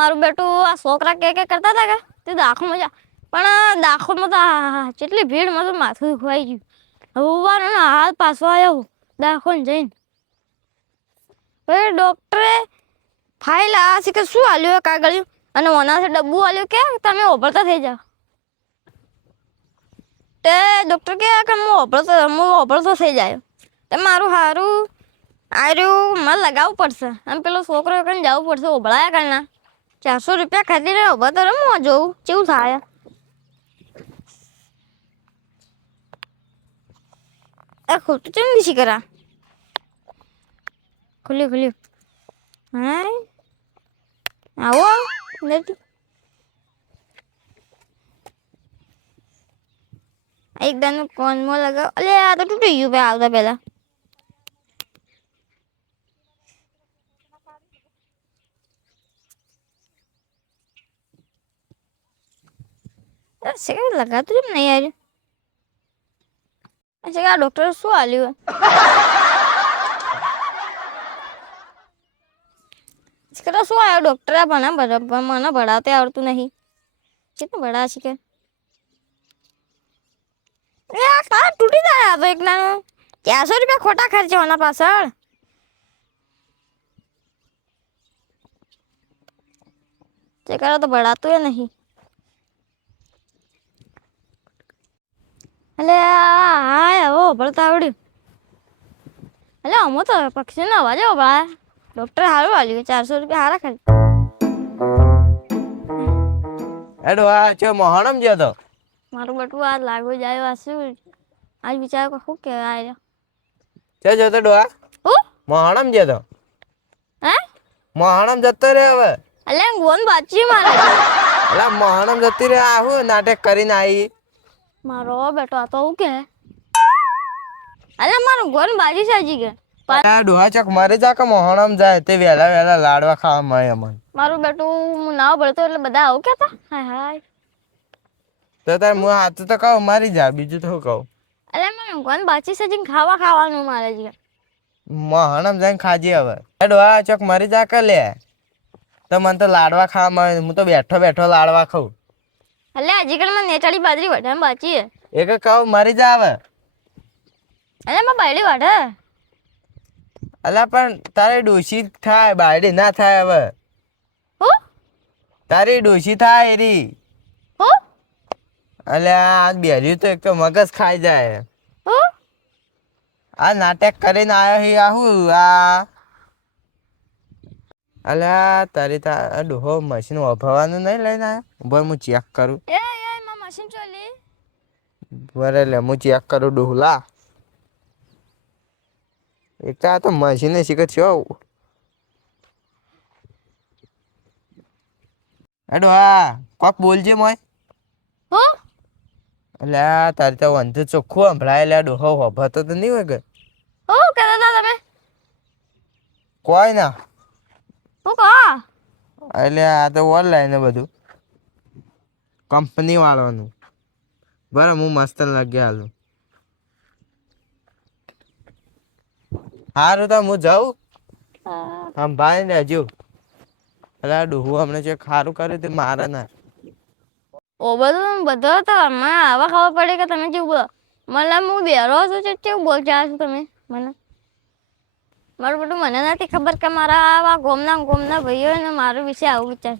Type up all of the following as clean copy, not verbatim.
મારું બેટું આ છોકરા કે કરતા હતા કે તે દાખોમાં જા પણ દાખોમાં તો જેટલી ભીડમાં તો માથું ખવાઈ ગયું. હવે ઉભાનો ને હાલ પાછો આવ્યો દાખોને જઈને. પછી ડૉક્ટરે ફાઇલ આ છે કે શું આલ્યું કાગળિયું અને ઓનાથી ડબ્બુ આલ્યું કે તમે ઓભળતા થઈ જાઓ. તે ડૉક્ટર કહે કે હું ઓભળતો થઈ જાય. તે મારું સારું આર્યું મારે લગાવવું પડશે આમ પેલો છોકરો કને જવું પડશે ઓભળાયા કરના 400 રૂપિયા ખાતી ઉભા તો હું જોઉં કેવું થાય. ખોટું ચમ દીશી કરા ખુલ્યું હા આવો નથી એકદમ કોનમાં લગાવ. અલે આ તો તૂટી ગયું ભાઈ આવતા પહેલા. લગાતું કેમ નહીં યાર. અચ્છા આ ડૉક્ટરે શું આલ્યું શું આવ્યો ડૉક્ટરે મને ભણાવતે આવડતું નહીં. કેટલું ભણા છે કે તૂટી જાય તો એક નાનું 400 રૂપિયા ખોટા ખર્ચવાના પાછળ. તે કરો તો ભણાતું એ નહીં. એટલે હા હવે ભણતા આવડ્યું. એટલે અમો તો પક્ષીનો અવાજ ભળાય. ડૉક્ટર સારું આલ્યું 400 રૂપિયા સારા ખર્ચ. એડો આ છે મોહણમ ગયો તો મારું બટું આ લાગુ જાય આ શું આજ વિચાર શું કહેવાય છે જતો ડોહા હું મોહણમ ગયો તો હે મોહણમ જતો રે હવે. એટલે ગોન બાચી મારે એટલે મોહણમ જતી રે આવું નાટક કરીને આવી. મારો બેટો આ તો હું કે એટલે મારું ગોન બાજી સાજી કે ડોહા ચક મરી જા કે મોહણમ જાય તે વહેલા લાડવા ખાવા મળે અમને. મારું બેટું હું નાવ ભળતો એટલે બધા આવું કહેતા હાય હાય. તો તાર હું હાથ તો કહું મારી જા બીજું તો કહું. એટલે મારું ગોન બાચી સાજી ખાવાનું મારે છે. મોહણમ જઈને ખાજે હવે. ડોહા ચક મરી જા કે લે તો મને તો લાડવા ખાવા મળે. હું તો બેઠો લાડવા ખાઉં. એટલે હજી કણ મને નેટાળી બાજરી વઢામાં બાચી હે. એક કહું મરી જા હવે. એટલે માં બાયડી વાઢે. અલા પણ તારે ડોશી થાય બાયડી ના થાય હવે. હું તારી ડોશી થાય રી. હું અલ્યા આ બેર્યું તો એક તો મગજ ખાઈ જાય. હું આ નાટક કરીને આવ્યો હી આહું આ. અલ્યા તારી તા ડોહો મશીન વાપરવાનું નહીં લઈને આવ્યો. બોલ હું ચેક કરું. એ માં મશીન ચોલી બરે લે હું ચેક કરું ડોહલા. એક તો આ તો મશીને શીખે છો. એડો હા કોક બોલજે મોય. હું એટલે તારી તો વાંધો ચોખ્ખું સંભળાય. એટલે ડોહો વાપરતો તો નહીં હોય કે હું કહેતા હતા તમે કોઈ ના. હું કહો એટલે આ તો ઓનલાઈન બધું કંપની વાળવાનું. બરાબર હું મસ્ત લાગ્યા હાલું. સારું તો હું જાઉં. આમ ભાઈ ને હજુ એટલે ડોહું હમણાં જે સારું કર્યું તે મારે ના. ઓ બધો તો મને આવા ખબર પડે કે તમે કેવું બોલો. મતલબ હું બેરો છું કેવું બોલતા છો તમે મને. મારું બધું મને નથી ખબર કે મારા આવા ગોમના ભાઈઓ ને મારું વિશે આવું વિચાર.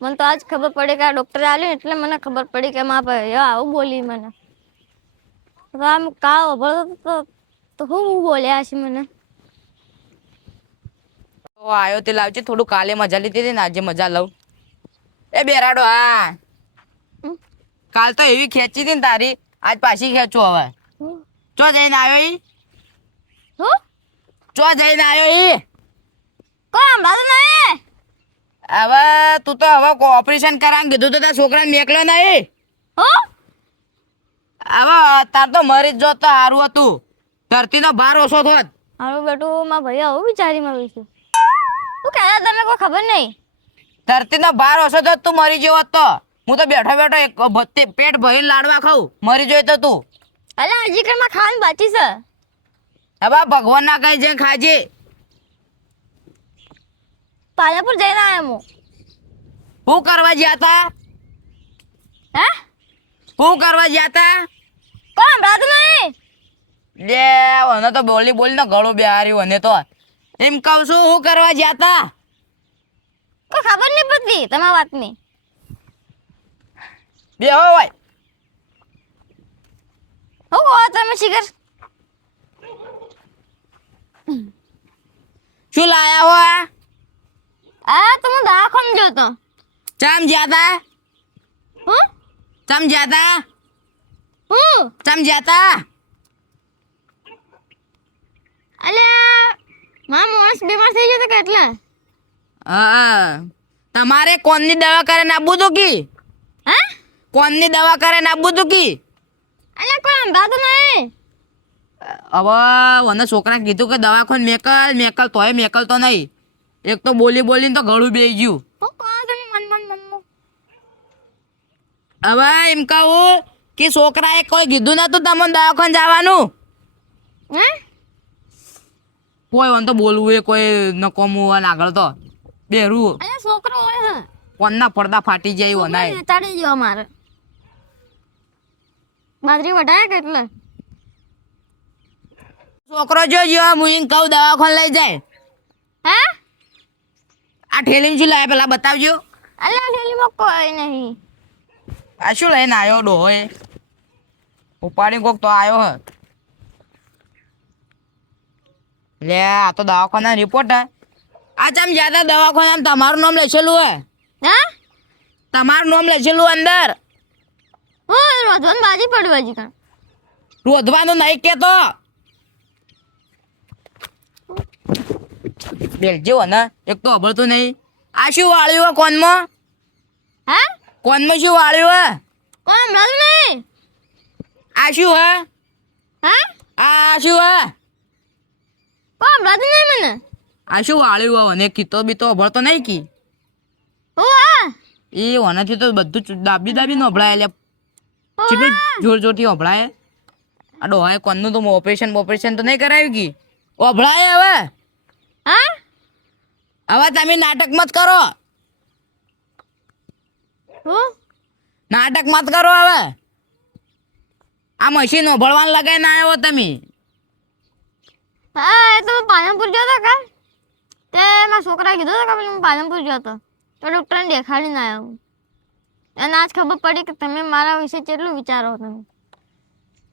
મને તો આજ ખબર પડી કે આ ડૉક્ટરે આવ્યું એટલે મને ખબર પડી કે મારા ભાઈઓ આવું બોલી મને. તો આમ કાળ ઓભળતો તો હું બોલ્યા છે મને. આવ્યો તે લાવજે થોડું. કાલે મજા લીધી હતી ને આજે મજા લઉં. એ બેરાડો હા કાલ તો એવી ખેંચી હતી ને તારી આજ પાછી ખેંચો હવે. ચો જઈને આવ્યો ઈ હું ચો જઈને આવ્યો ઈ કોણ બાજુ નહીં હવે તું તો હવે ઓપરેશન કરાવવાનું કીધું તો તારા છોકરાને મેકલો નહીં. હું હવે તાર તો મરી જ જોત તો સારું હતું. ધરતીનો ભાર ઓછો થોત. મારું બેટું મારા ભાઈ આવું વિચારી મારું છું. શું કહેતા તમે કોઈ ખબર નહીં. ધરતીનો ભાર ઓછો થોત તું મરી જેવો તો. હું તો બેઠો એક પેટ ભરીને લાડવા ખાઉં. મરી જોઈ તો તું એટલે હજી કરમાં ખાવાનું બાકી છે. હવે ભગવાન ના કઈ જે ખાજે. પાલનપુર જઈને આવ્યો હું. શું કરવા ગયા તા? હે શું કરવા ગયા તા? કોણ સંભળાતું નહીં? લે મને તો બોલી બોલીને ગળું બેહાર્યું અને તો એમ કહું છું શું કરવા ગયા તા? કોઈ ખબર નહીં પડતી તમારી વાતની. બે હોય હું કહો તમે શિખર? શું લાયા હો? આ તો હું દવાખાને જોતો. ચમ ગયા તા? હું ચમ ગયા તા? હું ચમ ગયા તા? અલ્યા મારા માણસ બીમાર થઈ ગયો તો કે એટલે. હા તમારે કોણની દવા કરે નાબવું તું કી? હે કોણની દવા કરે નાબવું તું કી? અલ્યા કોઈ સંભળાતું નહીં. હવે મને છોકરા કીધું કે દવાખાને મેકલ તોય મેકલ તો નહીં. એક તો બોલી બોલીને તો ગળું બેસી ગયું. હું કહો તમે મન હવે એમ કહું કે છોકરાએ કોઈ કીધું નતું તમને દવાખાને જવાનું? હે કોઈ મને તો બોલવું એ કોઈ નકોમું અને આગળ તો બેરું અલ્યા છોકરો હોય છે. કોણના પડદા ફાટી જાય એવું ના ચાડી ગયો મારે. બાજરી વઢાય કે એટલે. છોકરો જોજો હું એને કહું દવાખાને લઈ જાય. હે આ ઠેલીમાં શું લાવે પેલા બતાવજો. અલ્યા થેલીમાં કોઈ નહીં. આ શું લઈને આવ્યો ડોહોએ? ઉપાડી કોક તો આવ્યો હે. લે આ તો દવાખાના રિપોર્ટ હે. આ ચમ જ્યાદા દવાખાના તમારું નામ લખેલું હે. હે તમારું નામ લખેલું અંદર. હું રોજવાન બાજી પડ્યું હજી કાં. રોધવાનું નહીં કેતો. બેલજો ને એક તો અભળતું નહીં. આ શું વાળ્યું હે કોનમાં? હે કોનમાં શું વાળ્યું હે? કોઈ સંભળાતું નહીં. આ શું હે? હે આ શું હે? કોઈ સંભળાતું નહીં મને. આ શું વાળ્યું હે? અને કીતો બીતો અભળતો નહીં કી. હું હા એ ઓનાથી તો બધું દાબી દાબી નો અભળાય. એટલે કેટલું જોર જોરથી અભળાય. આ ડોહાએ કોનનું તો ઓપરેશન તો નહીં કરાવ્યું કી? અભળાય હવે. હા હવે તમે નાટક મત કરો. હું નાટક મત કરો હવે. આ મશીન અભળવાનું લગાવીને આવ્યો તમે. હા એ તો હું પાલનપુર ગયો હતો કા. તે મારા છોકરાએ કીધું હતું કે હું પાલનપુર ગયો હતો તો ડૉક્ટરને દેખાડીને આવ્યો હું. એને આજ ખબર પડી કે તમે મારા વિશે કેટલું વિચારો તમે.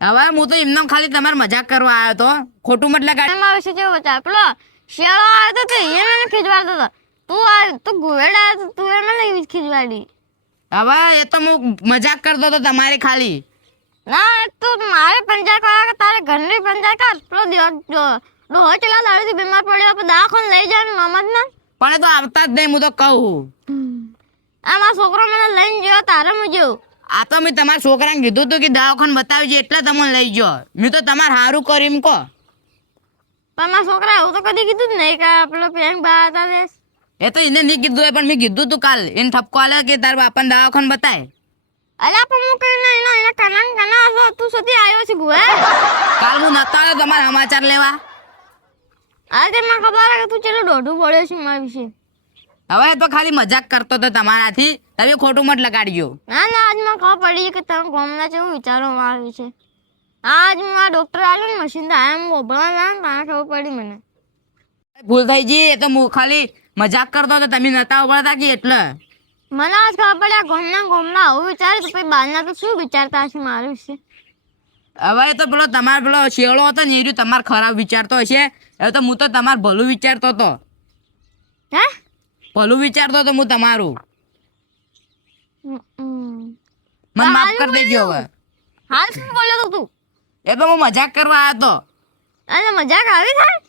હવે હું તો એમને ખાલી તમારે મજાક કરવા આવ્યો તો. ખોટું મત લગાડ. તમે મારા વિશે કેવો વિચાર પેલો શિયાળો આવ્યો તો એ મને ખીજવાડતો હતો. તું ગુવેડ આવ્યો તો તું એ મને ખીજવાડી. હવે એ તો હું મજાક કરતો હતો તમારે ખાલી. ના તું મારે પંચાયત કરવા કે તારે ઘરની પંચાયત કર. પેલો ડોહો ચેલા દાડેથી બીમાર પડ્યો આપણે દવાખાને લઈ જવાનું મમત ના. પણ એ તો આવતા જ નહીં. હું તો કહું આ મારો છોકરો મને લઈને ગયો તારે હું જેવું. આ તો મેં તમારા છોકરાને કીધું હતું કે દવાખાને બતાવજે એટલે તમને લઈ ગયો. મેં તો તમારે સારું કર્યું એમ કહો. પણ મારા છોકરા એવું તો કદી કીધું જ નહીં કે પેલો પ્રેમ બા હતા દેશ. એ તો એને નહીં કીધું હોય પણ મેં કીધું તું કાલ એને ઠપકો આલે કે તાર બાપાને દવાખાને બતાય. અલા પણ હું કઈ નહીં એના કના હશો તું સુધી આવ્યો છે ગુએ. કાલ હું નતો આવ્યો તમારા સમાચાર લેવા. આ તે મને ખબર કે તું ચેલો દોઢું પડ્યો છે મારા વિશે. હવે તો ખાલી મજાક કરતો હતો તમારાથી. તમે ખોટું મત લગાડજો. ના આજ મને ખબર પડી કે તમે ગામના જેવું વિચારો મારા વિશે. આજ હું આ ડૉક્ટર આવ્યો ને મશીન આયા હું ઓભળવા ગયા ને ત્યાં ખબર પડી મને. ભૂલ થઈ ગઈ. એ તો હું ખાલી મજાક કરતો હતો તમે નતા ઉભળતા કે એટલે. મને આજ ખબર પડી આ ગામના આવું વિચારે તો પછી બહારના તો શું વિચારતા હશે મારા વિશે. હવે તો પેલો તમારો પેલો શેવડો હતો ને એ રહ્યું તમારે ખરાબ વિચારતો હશે. હવે તો હું તો તમારું ભલું વિચારતો હતો. હે ભલું વિચારતો હતો હું તમારું. મને માફ કરી દેજો હવે. હાલ શું બોલ્યો તો તું? એ તો હું મજાક કરવા આવ્યો હતો. અને મજાક આવી થાય.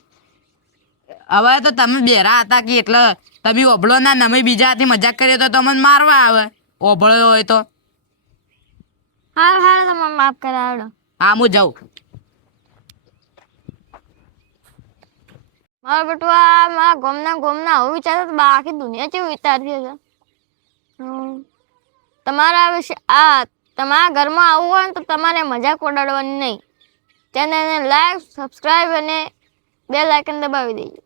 હવે તો તમે બેરા હતા કે એટલે તમે ઓભળો ના ને અમે બીજા હાથે મજાક કરીએ તો તમને મારવા આવે. ઓભળ્યો હોય તો હાલ તમે માફ કરાવડો. હા હું જાઉં. મારા બટુઆ મારા ગોમના આવું વિચારતો તો બાકી દુનિયા કેવું વિચારતી હશે. તમારા વિશે તમારા ઘરમાં આવવું હોય ને તો તમારે મજાક ઉડાડવાની નહીં. ચેનલને લાઈક સબસ્ક્રાઈબ અને બેલ આઇકન દબાવી દેજો.